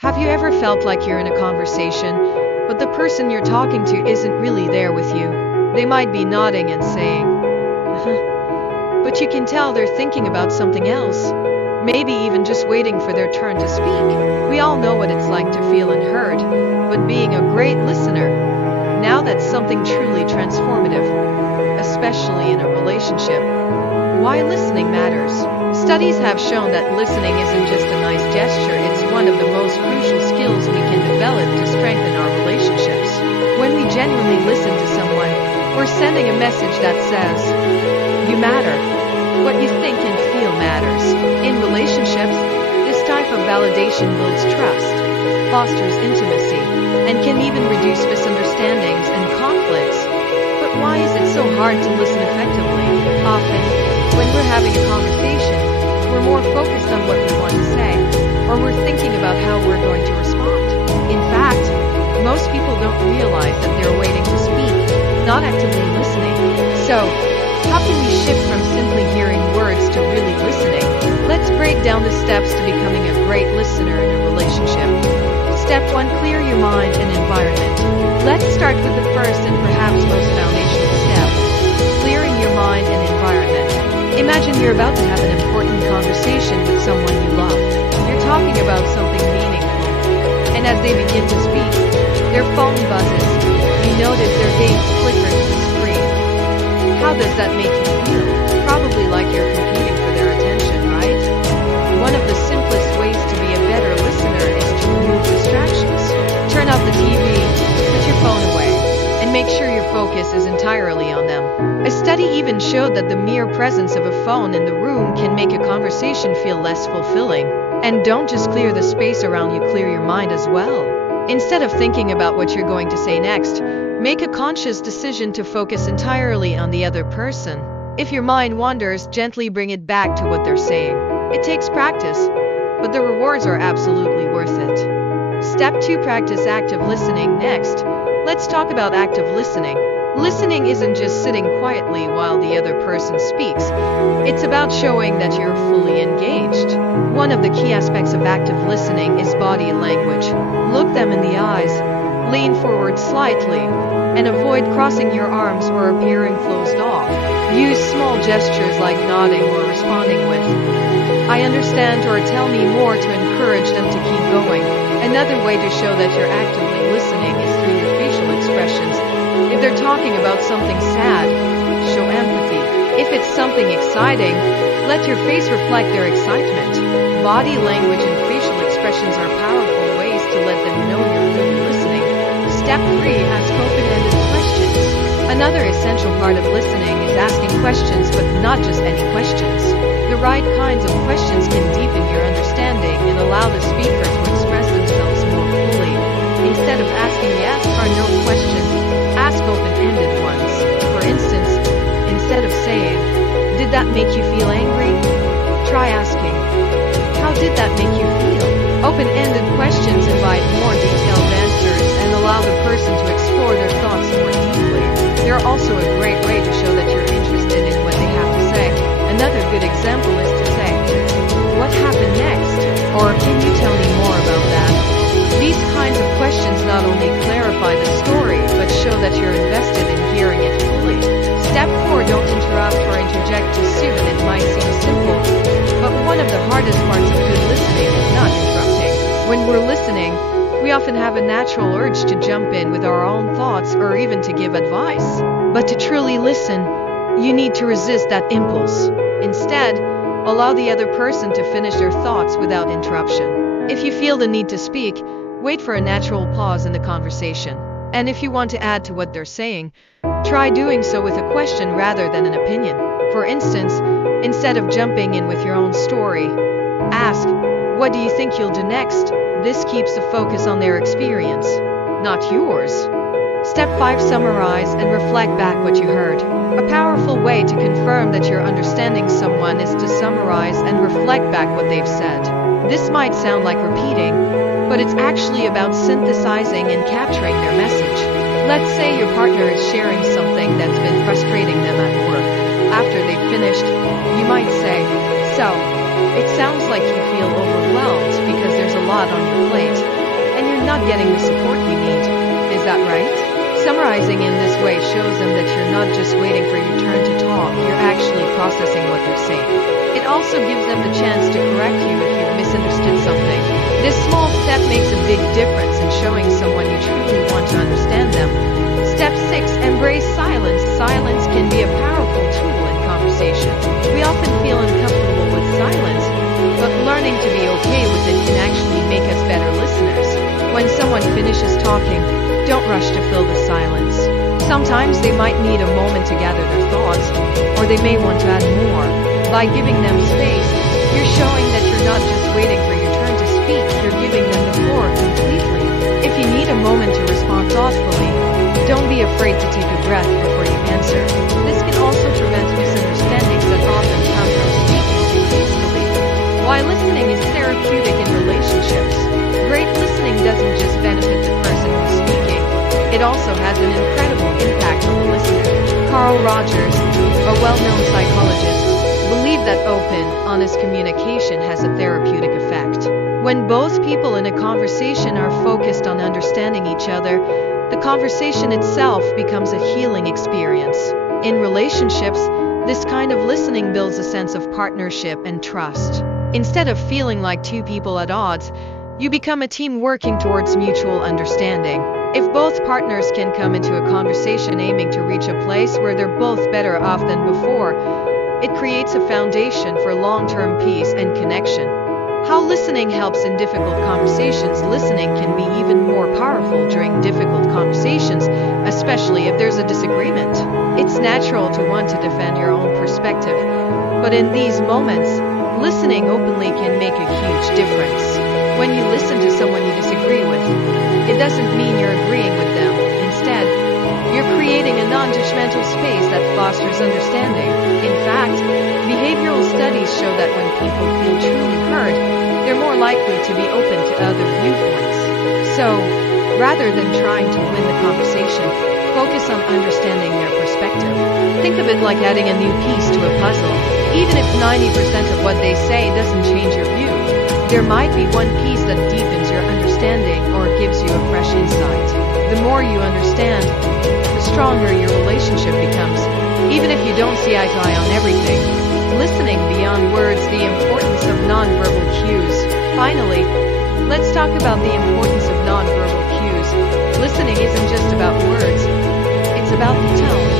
Have you ever felt like you're in a conversation, but the person you're talking to isn't really there with you? They might be nodding and saying, but you can tell they're thinking about something else. Maybe even just waiting for their turn to speak. We all know what it's like to feel unheard, but being a great listener, now that's something truly transformative, especially in a relationship. Why listening matters. Studies have shown that listening isn't just a nice gesture, it's one of the most crucial skills we can develop to strengthen our relationships. When we genuinely listen to someone, we're sending a message that says, you matter. What you think and feel matters. In relationships, this type of validation builds trust, fosters intimacy, and can even reduce misunderstandings and conflicts. But why is it so hard to listen effectively? Often, when we're having a conversation, we're more focused on what we want to say, or we're thinking about how we're going to respond. In fact, most people don't realize that they're waiting to speak, not actively listening. So, how can we shift from simply hearing words to really listening? Let's break down the steps to becoming a great listener in a relationship. Step 1. Clear your mind and environment. Let's start with the first and perhaps most foundational step, clearing your mind and environment. Imagine you're about to have an important conversation with someone you love. You're talking about something meaningful, and as they begin to speak, their phone buzzes. You notice their gaze flicker to the screen. How does that make you feel? Probably like you're competing for their attention, right? One of the simplest ways to be a better listener is to remove distractions. Turn off the TV, put your phone away, and make sure your focus is entirely on them. A study even showed that the mere presence of a phone in the room can make a conversation feel less fulfilling. And don't just clear the space around you, clear your mind as well. Instead of thinking about what you're going to say next, make a conscious decision to focus entirely on the other person. If your mind wanders, gently bring it back to what they're saying. It takes practice, but the rewards are absolutely worth it. Step 2. Practice active listening. Next, let's talk about active listening. Listening isn't just sitting quietly while the other person speaks. It's about showing that you're fully engaged. One of the key aspects of active listening is body language. Look them in the eyes, lean forward slightly, and avoid crossing your arms or appearing closed off. Use small gestures like nodding or responding with, I understand, or tell me more to encourage them to keep going. Another way to show that you're actively listening is through your facial expressions. If they're talking about something sad, show empathy. If it's something exciting, let your face reflect their excitement. Body language and facial expressions are powerful ways to let them know you're really listening. Step 3. Ask open-ended questions. Another essential part of listening is asking questions, but not just any questions. The right kinds of questions can deepen your understanding and allow the speaker to express themselves more fully. Instead of asking yes or no questions, ask open-ended ones. For instance, instead of saying, did that make you feel angry? Try asking, how did that make you feel? Open-ended questions invite more detailed answers and allow the person to explore their thoughts more deeply. They're also a great way to show that you're interested in what they have to say. Another good example is to say, what happened next? Or can you tell me more about that? These kinds of questions not only clarify the story, but show that you're invested in hearing it fully. Step 4. Don't interrupt or interject too soon. It might seem simple, but one of the hardest parts of good listening is not interrupting. When we're listening, we often have a natural urge to jump in with our own thoughts or even to give advice. But to truly listen, you need to resist that impulse. Instead, allow the other person to finish their thoughts without interruption. If you feel the need to speak, wait for a natural pause in the conversation. And if you want to add to what they're saying, try doing so with a question rather than an opinion. For instance, instead of jumping in with your own story, ask, what do you think you'll do next? This keeps the focus on their experience, not yours. Step 5. Summarize and reflect back what you heard. A powerful way to confirm that you're understanding someone is to summarize and reflect back what they've said. This might sound like repeating, but it's actually about synthesizing and capturing their message. Let's say your partner is sharing something that's been frustrating them at work. After they've finished, you might say, so, it sounds like you feel overwhelmed because there's a lot on your plate. not getting the support you need. Is that right? Summarizing in this way shows them that you're not just waiting for your turn to talk, you're actually processing what they're saying. It also gives them the chance to correct you if you've misunderstood something. This small step makes a big difference in showing someone you truly want to understand them. Step 6. Embrace silence. Silence can be a powerful tool in conversation. We often feel uncomfortable with silence, but learning to be okay with it can actually make us better listeners. When someone finishes talking, don't rush to fill the silence. Sometimes they might need a moment to gather their thoughts, or they may want to add more. By giving them space, you're showing that you're not just waiting for your turn to speak, you're giving them the floor completely. If you need a moment to respond thoughtfully, don't be afraid to take a breath before you answer. This can also prevent misunderstandings that often come from speaking too hastily. While listening is therapeutic in relationships, great listening doesn't just benefit the person who's speaking, it also has an incredible impact on the listener. Carl Rogers, a well-known psychologist, believed that open, honest communication has a therapeutic effect. When both people in a conversation are focused on understanding each other, the conversation itself becomes a healing experience. In relationships, this kind of listening builds a sense of partnership and trust. Instead of feeling like two people at odds, you become a team working towards mutual understanding. If both partners can come into a conversation aiming to reach a place where they're both better off than before, it creates a foundation for long-term peace and connection. How listening helps in difficult conversations. Listening can be even more powerful during difficult conversations, especially if there's a disagreement. It's natural to want to defend your own perspective, but in these moments, listening openly can make a huge difference. When you listen to someone you disagree with, it doesn't mean you're agreeing with them. Instead, you're creating a non-judgmental space that fosters understanding. In fact, behavioral studies show that when people feel truly heard, they're more likely to be open to other viewpoints. So, rather than trying to win the conversation, focus on understanding their perspective. Think of it like adding a new piece to a puzzle. Even if 90% of what they say doesn't change your view, there might be one piece that deepens your understanding or gives you a fresh insight. The more you understand, the stronger your relationship becomes, even if you don't see eye to eye on everything. Listening beyond words, the importance of nonverbal cues. Finally, let's talk about the importance of nonverbal cues. Listening isn't just about words, it's about the tone,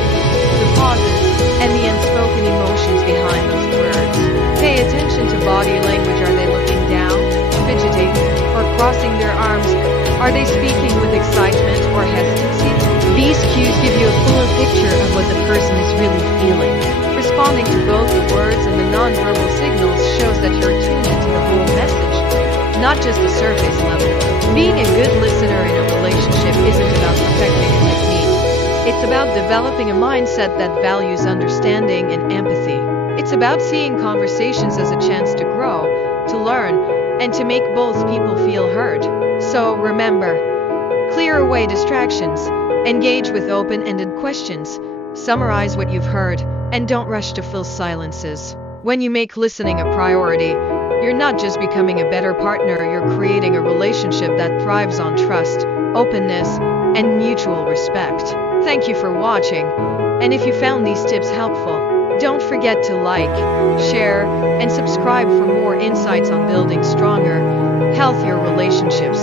the pauses, and the unspoken emotions behind those words. Pay attention to body language. Are they looking down, fidgeting, or crossing their arms? Are they speaking with excitement or hesitancy? These cues give you a fuller picture of what the person is really feeling. Responding to both the words and the nonverbal signals shows that you're tuned into the whole message, not just the surface level. Being a good listener in a relationship isn't about perfecting a technique. It's about developing a mindset that values understanding and empathy. It's about seeing conversations as a chance to grow, to learn, and to make both people feel heard. So remember, clear away distractions, engage with open-ended questions, summarize what you've heard, and don't rush to fill silences. When you make listening a priority, you're not just becoming a better partner, you're creating a relationship that thrives on trust, openness, and mutual respect. Thank you for watching, and if you found these tips helpful, don't forget to like, share, and subscribe for more insights on building stronger, healthier relationships.